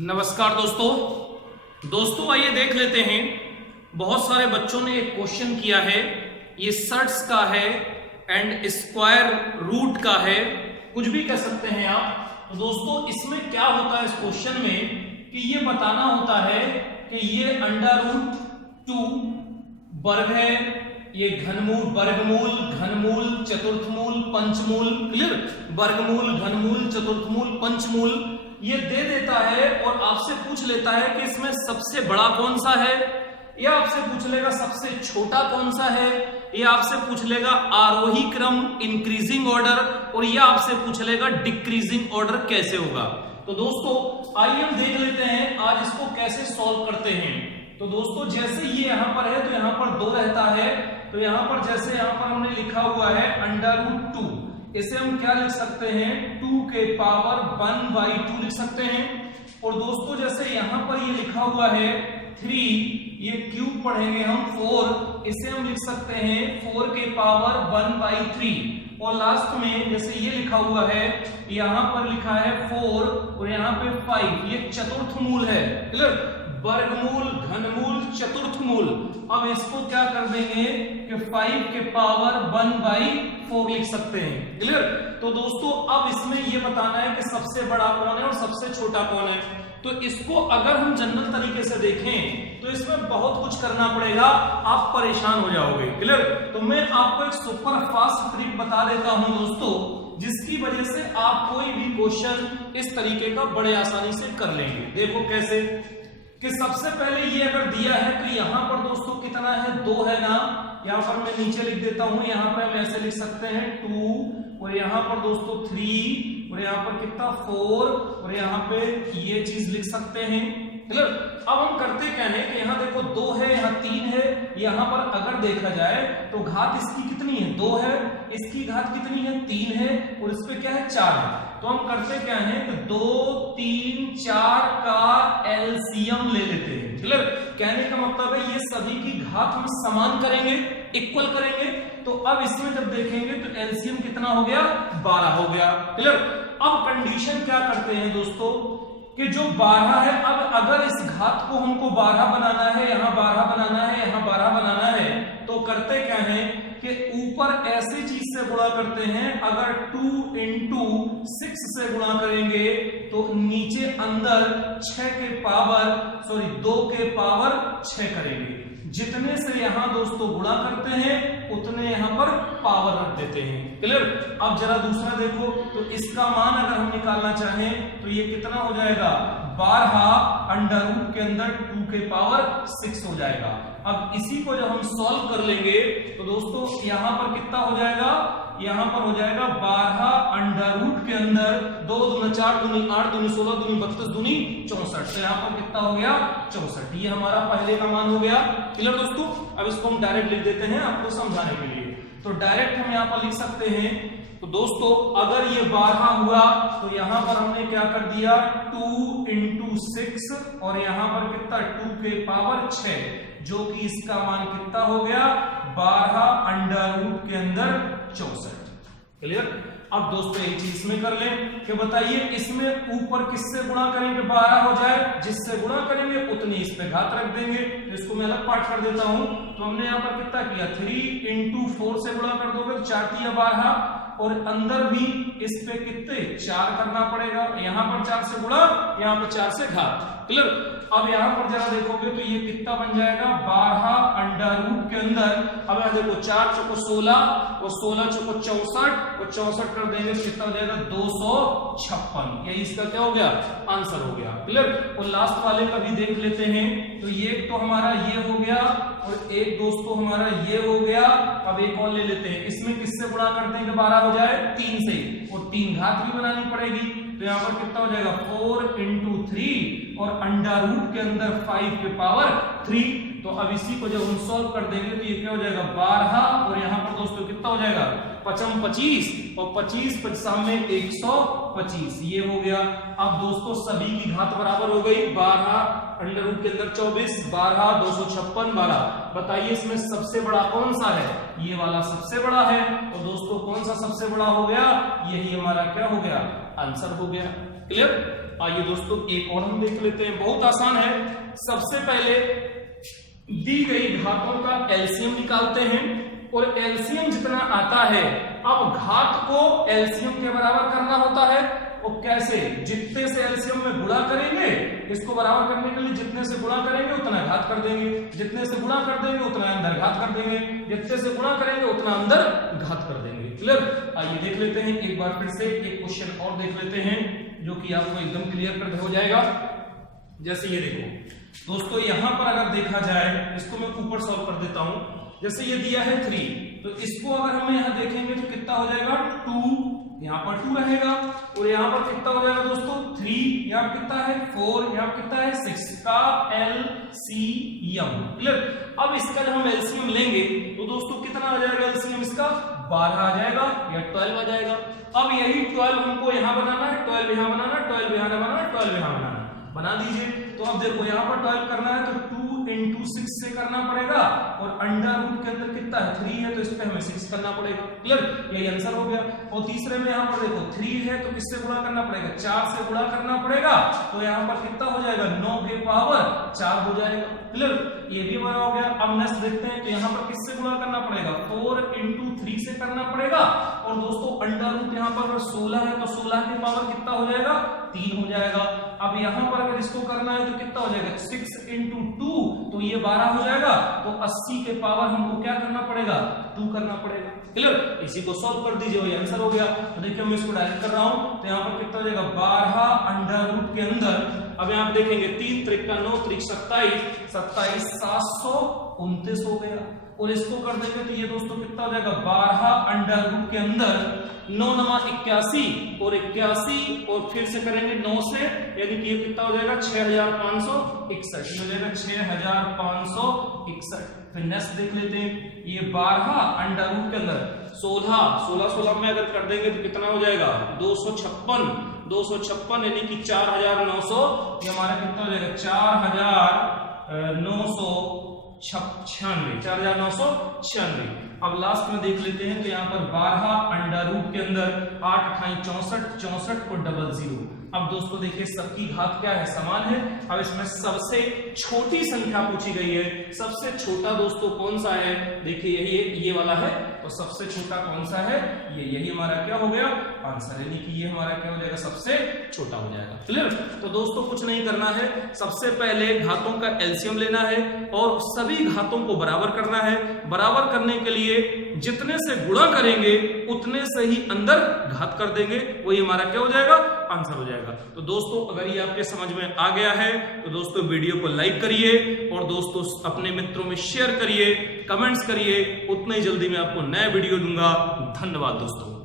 नमस्कार दोस्तों आइए देख लेते हैं। बहुत सारे बच्चों ने एक क्वेश्चन किया है, ये सर्ट्स का है एंड स्क्वायर रूट का है, कुछ भी कह सकते हैं आप। तो दोस्तों इसमें क्या होता है इस क्वेश्चन में कि ये बताना होता है कि ये अंडर रूट 2 वर्ग है, ये घनमूल घनमूल चतुर्थमूल पंचमूल, क्लियर, वर्गमूल घनमूल चतुर्थमूल पंचमूल ये दे देता है और आपसे पूछ लेता है कि इसमें सबसे बड़ा कौन सा है, या आपसे पूछ लेगा सबसे छोटा कौन सा है, या आपसे पूछ लेगा आरोही क्रम इंक्रीजिंग ऑर्डर, और यह आपसे पूछ लेगा डिक्रीजिंग ऑर्डर कैसे होगा। तो दोस्तों आइए हम देख लेते हैं आज इसको कैसे सॉल्व करते हैं। तो दोस्तों जैसे ये यहां पर है तो यहां पर 2 रहता है, तो यहां पर जैसे यहां पर हमने लिखा हुआ है अंडर रूट 2, इसे हम क्या लिख सकते हैं 2 के पावर 1/2 लिख सकते हैं। और दोस्तों जैसे यहां पर ये लिखा हुआ है 3, ये क्यूब पढ़ेंगे हम 4, इसे हम लिख सकते हैं 4 के पावर 1/3। और लास्ट में जैसे ये लिखा हुआ है, यहां पर लिखा है 4 और यहां पे 5, ये चतुर्थ मूल है, क्लियर, वर्गमूल घनमूल चतुर्थमूल। अब इसको क्या कर देंगे कि 5 के पावर 1/4 लिख सकते हैं, क्लियर। तो दोस्तों अब इसमें यह बताना है कि सबसे बड़ा कौन है और सबसे छोटा कौन है। तो इसको अगर हम जनरल तरीके से देखें तो इसमें बहुत कुछ करना पड़ेगा, आप परेशान हो जाओगे, क्लियर। तो मैं आपको एक सुपर फास्ट ट्रिक बता देता हूं दोस्तों, जिसकी वजह से आप कोई भी क्वेश्चन इस तरीके का बड़े आसानी से कर लेंगे। देखो कैसे कि सबसे पहले ये अगर दिया है तो यहां पर दोस्तों कितना है 2 है ना, यहां पर मैं नीचे लिख देता हूं, यहां पर हम ऐसे लिख सकते हैं 2 और यहां पर दोस्तों 3 और यहां पर कितना 4 और यहां पे ये चीज लिख सकते हैं, क्लियर। अब हम करते क्या है कि यहां देखो 2 है, यहां 3 है, यहां पर अगर देखा जाए तो घात इसकी कितनी है 2 है, इसकी घात कितनी है 3 है और इस पे क्या है 4 है। तो हम करते क्या है कि 2 3 4 का एलसीएम ले लेते हैं, क्लियर। कहने का मतलब है ये सभी की घात हम समान करेंगे, इक्वल करेंगे। तो अब इसमें जब देखेंगे तो एलसीएम कितना हो गया 12 हो गया, क्लियर। अब कंडीशन क्या करते हैं दोस्तों कि जो 12 है, अब अगर इस घात को हमको 12 बनाना है, यहां 12 बनाना है, यहां 12 बनाना है, तो करते क्या है कि ऊपर ऐसी चीज से गुणा करते हैं, अगर 2 into 6 से गुणा करेंगे तो नीचे अंदर 2 के पावर 6 करेंगे। जितने से यहां दोस्तों गुणा करते हैं उतने यहां पर पावर रख देते हैं, क्लियर। अब जरा दूसरा देखो, तो इसका मान अगर हम निकालना चाहें तो ये कितना हो जाएगा 12 अंडर रूट के अंदर 2 के पावर 6 हो जाएगा। अब इसी को जब हम सॉल्व कर लेंगे तो दोस्तों यहां पर कितना हो जाएगा, यहां पर हो जाएगा 12 अंडर रूट के अंदर 2 दूनी 4 दूनी 8 दूनी 16 दूनी 32 दूनी 64, तो यहां पर कितना हो गया 64। ये हमारा पहले का मान हो गया, क्लियर दोस्तों। अब इसको हम डायरेक्ट लिख देते हैं आपको समझाने के लिए। तो डायरेक्ट हम यहां पर लिख सकते हैं, तो दोस्तों अगर ये 12 हुआ तो यहां पर हमने क्या कर दिया 2 into 6 और यहां पर कितना 2 के पावर 6, जो कि इसका मान कितना हो गया 12 अंडर रूट के अंदर 64, क्लियर। अब दोस्तों एक चीज में कर लें कि बताइए इसमें ऊपर किससे गुणा करेंगे 12 हो जाए, जिससे गुणा करेंगे उतनी इस पे घात रख देंगे। तो इसको मैं अलग पार्ट कर देता हूं। तो हमने यहां पर कितना किया 3 into 4 से गुणा कर दोगे तो 4 3 12, और अंदर भी इस पे कितने 4 करना पड़ेगा, यहां पर 4 से गुणा, यहां पर 4 से घात, क्लियर। अब यहां पर जरा देखोगे तो ये कितना बन जाएगा 12 अंडर रूट के अंदर, अब यहां देखो 4 चौको 16 और 16 चौको 64 और 64 कर देंगे तो कितना हो जाएगा 256। यही इसका क्या हो गया आंसर हो गया, क्लियर। और लास्ट वाले का भी देख लेते हैं। तो ये तो हमारा ये हो गया और एक दोस्तों हमारा ये हो गया। अब एक और ले लेते हैं, इसमें किससे गुणा करते हैं कि 12 हो जाए 3 से, और 3 घात भी बनानी पड़ेगी। तो यहां पर कितना हो जाएगा 4 into 3 और अंडर रूट के अंदर 5 के पावर 3। तो अब इसी को जब हम सॉल्व कर देंगे तो ये क्या हो जाएगा 12 और यहां पर दोस्तों कितना हो जाएगा पचम 25 और 25 55 में 125, ये हो गया। अब दोस्तों सभी की घात बराबर हो गई, 12 अंडर रूट के अंदर 24, 12 256 12। बताइए इसमें सबसे बड़ा कौन सा है? ये वाला सबसे बड़ा है। तो दोस्तों कौन सा सबसे बड़ा हो गया? यही हमारा क्या हो गया? आंसर हो गया। क्लियर? आइए दोस्तों एक और हम देख लेते हैं, बहुत आसान है। सबसे पहले दी गई घातों का एलसीएम निकालते हैं और एलसीएम जितना आता है, अब घात को एलसीएम के बराबर करना होता है। और कैसे? जितने से एलसीएम में गुणा करेंगे, इसको बराबर करने के लिए जितने से गुणा करेंगे उतना घात कर देंगे, जितने से गुणा कर देंगे उतना अंदर घात कर देंगे, जितने से गुणा करेंगे उतना अंदर घात कर देंगे। क्लियर? आइए देख लेते हैं एक बार फिर से एक क्वेश्चन और देख लेते हैं जो कि आपको एकदम क्लियर कर हो जाएगा। जैसे ये देखो दोस्तों, यहां पर अगर देखा जाए, इसको मैं ऊपर सॉल्व कर देता हूं। जैसे ये दिया है 3, तो इसको अगर हम यहां देखेंगे तो कितना हो जाएगा? 2, यहां पर 2 रहेगा और यहां पर कितना हो जाएगा दोस्तों? 3, यहां पर कितना है? 4, यहां पर कितना है? 6 का एलसीएम। क्लियर? अब इसका जब हम एलसीएम लेंगे तो दोस्तों कितना आ जाएगा एलसीएम इसका? 12 आ जाएगा या 12 आ जाएगा। अब यही 12 हमको यहां बनाना है, 12 यहां बनाना है, 12 यहां बनाना है, 12 यहां बनाना है। बना दीजिए। तो अब देखो यहां पर 12 करना है तो 2 into 6 से करना पड़ेगा और अंडर रूट के अंदर कितना है? 3 है, तो इस पे हमें 6 करना पड़ेगा। क्लियर? यही आंसर हो गया। और तीसरे में यहां पर देखो 3 है तो किससे गुणा करना पड़ेगा? 4 से गुणा करना पड़ेगा। तो यहां पर कितना हो जाएगा? 9 के पावर 4 हो जाएगा। क्लियर? ये भी हमारा हो गया। अब नेक्स्ट देखते हैं, तो यहां पर किससे गुणा करना पड़ेगा? 4 into 3 से करना पड़ेगा। और दोस्तों अंडर रूट यहां पर 16 है तो 16 के पावर कितना हो जाएगा? 3 हो जाएगा। अब यहां पर अगर इसको करना है तो कितना हो जाएगा? 6 into 2, तो ये 12 हो जाएगा। तो 80 के पावर हमको क्या करना पड़ेगा? 2 करना पड़ेगा। क्लियर? इसी को सॉल्व कर दीजिए, वही आंसर हो गया। तो देखिए मैं इसको डायरेक्ट कर रहा हूं, तो यहां पर कितना हो जाएगा? 12 अंडर रूट के अंदर, अब यहां पर देखेंगे 3 3 का 9 3 27 27 729 हो गया। और इसको कर देंगे तो ये दोस्तों कितना हो जाएगा? 12 अंडर रूट के अंदर 9 9 81 और 81 और फिर से करेंगे 9 से, यानी कि ये कितना हो जाएगा? 6561 हो जाएगा, 6561। फिर नेक्स्ट देख लेते हैं, ये 12 अंडर रूट के अंदर 16 में अगर कर देंगे तो कितना हो जाएगा? 256 यानी कि 4900, ये हमारा कितना हो जाएगा? 4996। अब लास्ट में देख लेते हैं, तो यहाँ पर 12 अंडर रूट के अंदर 8 8 64 64 और 00। अब दोस्तों देखिए सबकी घात क्या है? समान है। अब इसमें सबसे छोटी संख्या पूछी गई है। सबसे छोटा दोस्तों कौन सा है? देखिए यही ये वाला है। तो सबसे छोटा कौन सा है? यही हमारा क्या हो गया? आंसर, यानी कि ये हमारा क्या हो जाएगा? सबसे छोटा हो जाएगा। क्लियर? तो दोस्तों कुछ नहीं करना है, सबसे पहले घातों का एलसीएम लेना है और सभी घातों को बराबर करना है। बराबर करने के लिए जितने से गुणा करेंगे उतने से ही अंदर घात कर देंगे, वही हमारा क्या हो जाएगा? आंसर हो जाएगा। तो दोस्तों अगर ये आपके समझ में आ गया है तो दोस्तों वीडियो को लाइक करिए और दोस्तों अपने मित्रों में शेयर करिए, कमेंट्स करिए। उतना ही जल्दी मैं आपको नया वीडियो दूंगा। धन्यवाद दोस्तों।